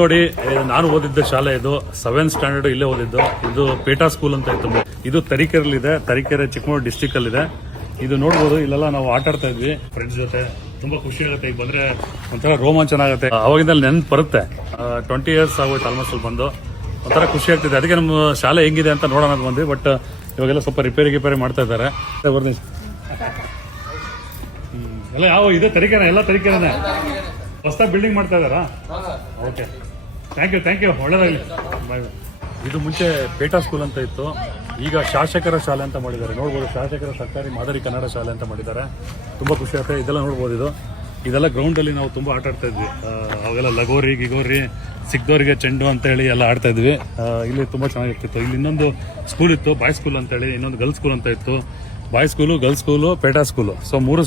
ನೋಡಿ ನಾನು ಓದಿದ್ದ ಶಾಲೆ ಇದು 7th ಸ್ಟ್ಯಾಂಡರ್ಡ್ ಇಲ್ಲೇ ಓದಿದ್ದು. ಇದು ಪೇಟಾ ಸ್ಕೂಲ್ ಅಂತ ಇತ್ತು. ಇದು ತರೀಕೆರೆಯಲ್ಲಿದೆ, ತರೀಕೆರೆ ಚಿಕ್ಕಮಗಳೂರು ಡಿಸ್ಟಿಕ್ ಅಲ್ಲಿ ಇದೆ. ಇದು ನೋಡ್ಬೋದು, ಇಲ್ಲೆಲ್ಲ ನಾವು ಆಟ ಆಡ್ತಾ ಇದ್ವಿ ಫ್ರೆಂಡ್ಸ್ ಜೊತೆ. ತುಂಬಾ ಖುಷಿ ಆಗುತ್ತೆ, ಈಗ ಬಂದ್ರೆ ಒಂಥರ ರೋಮಾಂಚನ ಆಗುತ್ತೆ. ಅವಾಗಿಂದ ನೆನ್ಪು ಬರುತ್ತೆ. 20 years ಆಗೋಯ್ತು ಆಲ್ಮೋಸ್ಟ್ ಅಲ್ಲಿ ಬಂದು. ಒಂಥರ ಖುಷಿ ಆಗ್ತಿದೆ. ಅದಕ್ಕೆ ನಮ್ಮ ಶಾಲೆ ಹೆಂಗಿದೆ ಅಂತ ನೋಡೋಣ ಅಂತ ಬಂದ್ವಿ. ಬಟ್ ಇವಾಗೆಲ್ಲ ಸ್ವಲ್ಪ ರಿಪೇರಿ ಮಾಡ್ತಾ ಇದ್ದಾರೆ. ಎಲ್ಲ ಯಾವ ಇದೆ ತರೀಕೆರೆ, ಎಲ್ಲ ತರೀಕೆರೆನೆ. ಹೊಸದಾಗಿ ಬಿಲ್ಡಿಂಗ್ ಮಾಡ್ತಾ ಇದ್ದಾರಾ? ಓಕೆ, ಥ್ಯಾಂಕ್ ಯು ಒಳ್ಳೇದಾಗಲಿ, ಬಾಯ್. ಇದು ಮುಂಚೆ ಪೇಟಾ ಸ್ಕೂಲ್ ಅಂತ ಇತ್ತು, ಈಗ ಶಾಸಕರ ಶಾಲೆ ಅಂತ ಮಾಡಿದ್ದಾರೆ. ನೋಡ್ಬೋದು, ಶಾಸಕರ ಸರ್ಕಾರಿ ಮಾದರಿ ಕನ್ನಡ ಶಾಲೆ ಅಂತ ಮಾಡಿದ್ದಾರೆ. ತುಂಬ ಖುಷಿ ಆಗುತ್ತೆ. ಇದೆಲ್ಲ ನೋಡ್ಬೋದು. ಇದೆಲ್ಲ ಗ್ರೌಂಡಲ್ಲಿ ನಾವು ತುಂಬ ಆಟ ಆಡ್ತಾ ಇದ್ವಿ. ಅವಾಗೆಲ್ಲ ಲಗೋರಿ ಗಿಗೋರಿ, ಸಿಕ್ದವರಿಗೆ ಚೆಂಡು ಅಂತ ಹೇಳಿ ಎಲ್ಲ ಆಡ್ತಾ ಇದ್ವಿ. ಇಲ್ಲಿ ತುಂಬ ಚೆನ್ನಾಗಿರ್ತಿತ್ತು. ಇಲ್ಲಿ ಇನ್ನೊಂದು ಸ್ಕೂಲ್ ಇತ್ತು, ಬಾಯ್ ಸ್ಕೂಲ್ ಅಂತೇಳಿ, ಇನ್ನೊಂದು ಗರ್ಲ್ಸ್ ಸ್ಕೂಲ್ ಅಂತ ಇತ್ತು. ಬಾಯ್ ಸ್ಕೂಲು, ಗರ್ಲ್ಸ್ ಸ್ಕೂಲು, ಪೇಟಾ ಸ್ಕೂಲು. ಸೊ 3